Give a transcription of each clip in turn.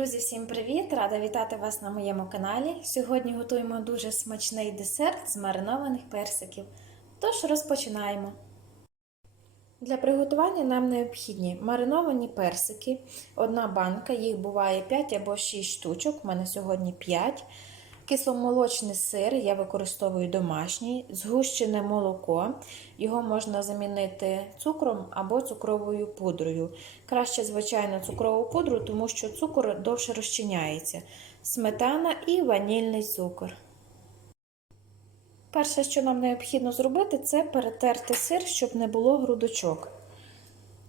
Друзі, всім привіт! Рада вітати вас на моєму каналі. Сьогодні готуємо дуже смачний десерт з маринованих персиків. Тож розпочинаємо. Для приготування нам необхідні мариновані персики, одна банка, їх буває 5 або 6 штучок, у мене сьогодні 5. Кисломолочний сир, я використовую домашній, згущене молоко. Його можна замінити цукром або цукровою пудрою. Краще, звичайно, цукрову пудру, тому що цукор довше розчиняється. Сметана і ванільний цукор. Перше, що нам необхідно зробити, це перетерти сир, щоб не було грудочок.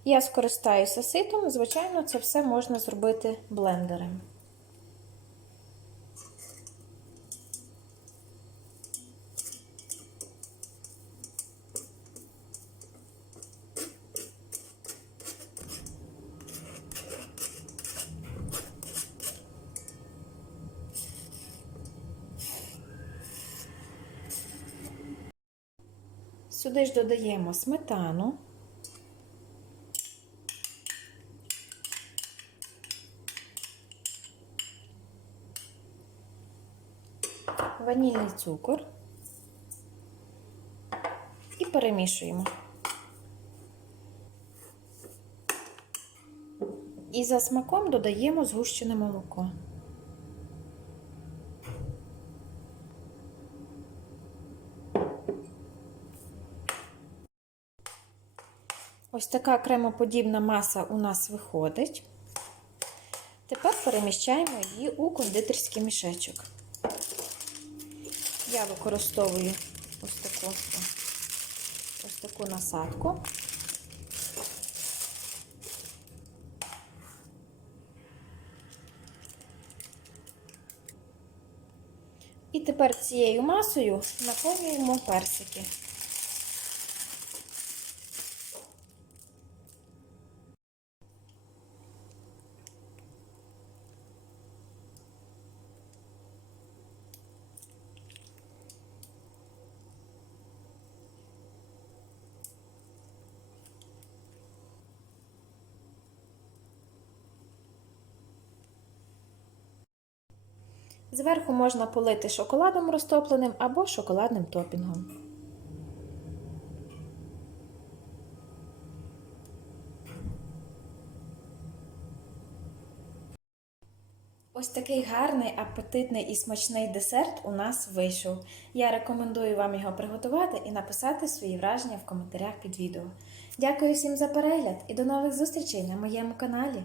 Я скористаюся ситом, звичайно, це все можна зробити блендером. Сюди ж додаємо сметану. Ванільний цукор і перемішуємо. І за смаком додаємо згущене молоко. Ось така кремоподібна маса у нас виходить. Тепер переміщаємо її у кондитерський мішечок. Я використовую ось таку, ось таку насадку. І тепер цією масою наповнюємо персики. Зверху можна полити шоколадом розтопленим або шоколадним топінгом. Ось такий гарний, апетитний і смачний десерт у нас вийшов. Я рекомендую вам його приготувати і написати свої враження в коментарях під відео. Дякую всім за перегляд і до нових зустрічей на моєму каналі.